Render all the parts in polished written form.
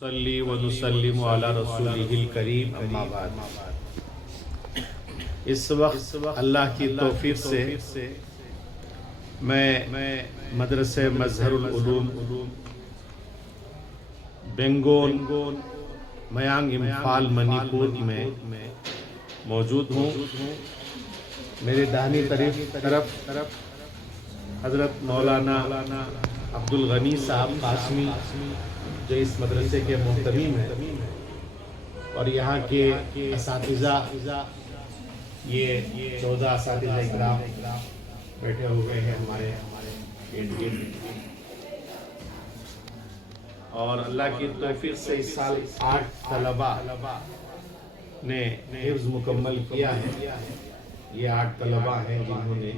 صلی و نسلم علی رسولہ الکریم اما بعد۔ اس وقت اللہ کی توفیق سے میں مدرسہ مظہر العلوم بنگون میانگ امپھال منی پور میں موجود ہوں۔ میرے داہنی طرف حضرت مولانا عبدالغنی صاحب قاسمی جو اس مدرسے کے محتمیم ہیں، اور یہاں کے اساتذہ، یہ 14 اساتذہ اکرام بیٹھے ہوئے ہیں ہمارے ارد گرد، اور اللہ کی توفیق سے اس سال 8 طلبہ نے حفظ مکمل کیا ہے۔ یہ 8 طلبہ ہیں جنہوں نے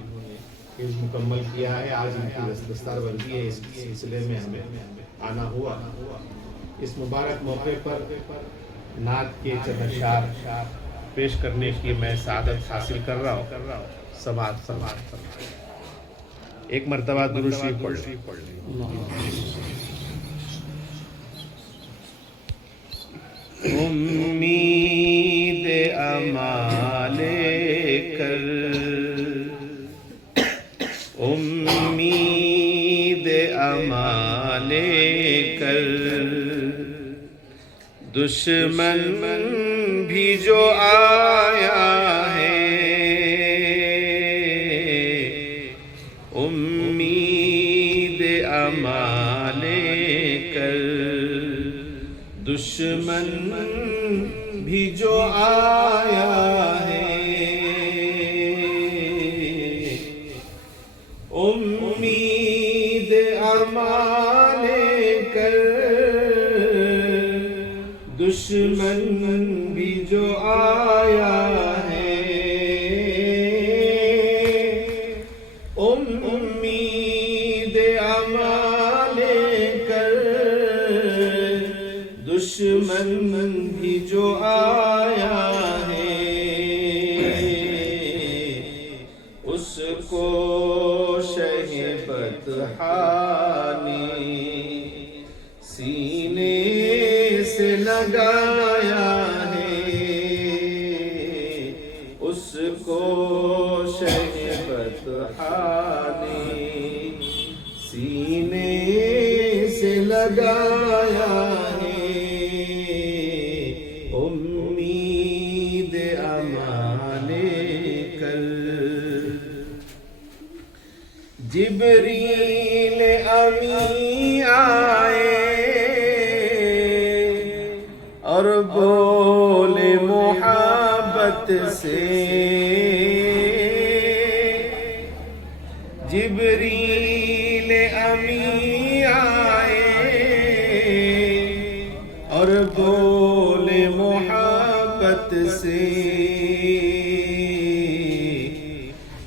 حفظ مکمل کیا ہے۔ آج ان کی دستار بندی ہے، اس سلسلے میں ہمیں آنا ہوا۔ اس مبارک موقع پر نعت کے چند اشعار پیش کرنے کی میں سعادت حاصل کر رہا ہوں۔ سماعت ایک مرتبہ درود شریف پڑھ لیں۔ امید امال کر، امید امال کر، دشمن بھی جو آیا ہے، امید امال کر، دشمن بھی جو آیا ہے، امید امال کر، دشمن بھی جو آیا ہے، امید امال کر، دشمن بھی جو آیا ہے، اس کو شہبت نے سینے سے لگایا ہے، اس کو شہبت نے سینے سے لگایا ہے، امید امال کر، جبریل امی آئے اور بولے محبت سے، جبریل امی آئے اور بولے محبت سے،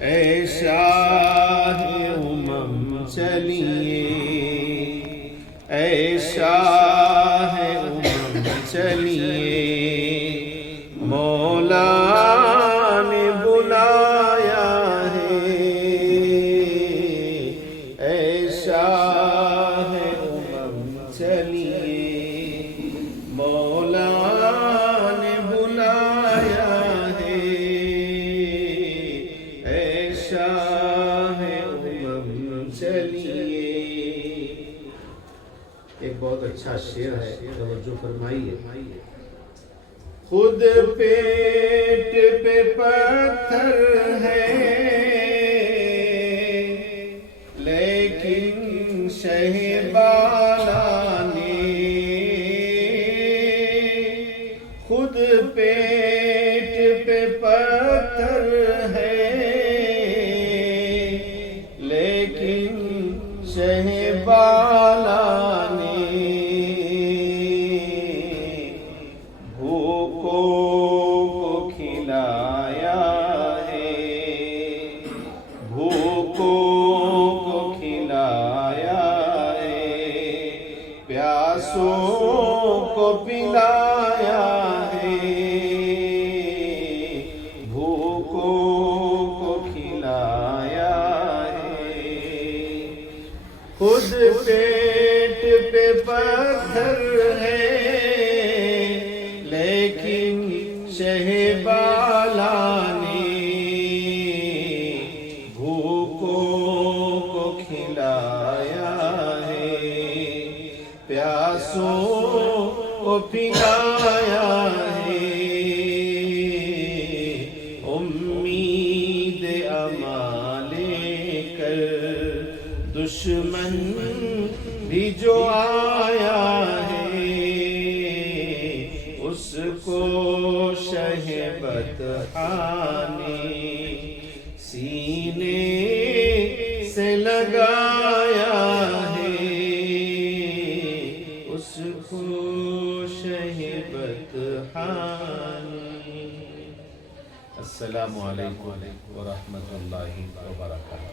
اے شاہ امم چلیے، اے شاہ امم چلیے، مولا نے بلایا ہے، اے شاہ امم چلیے، مولا نے بلایا ہے، اے شاہ امم چلیے۔ ایک بہت اچھا شعر ہے، توجہ فرمائیے۔ خود پیٹ پہ پتھر ہے لیکن شہ بالا نے، خود پیٹ پہ پتھر ہے لیکن شہ بالا نے، بھوکوں کو کھلایا ہے پلایا ہے، امید امان کر دشمن بھی جو آیا ہے، اس کو شہبت نے سینے سے لگایا ہے، اس کو شہبت نے۔ السلام علیکم ورحمۃ اللہ وبرکاتہ۔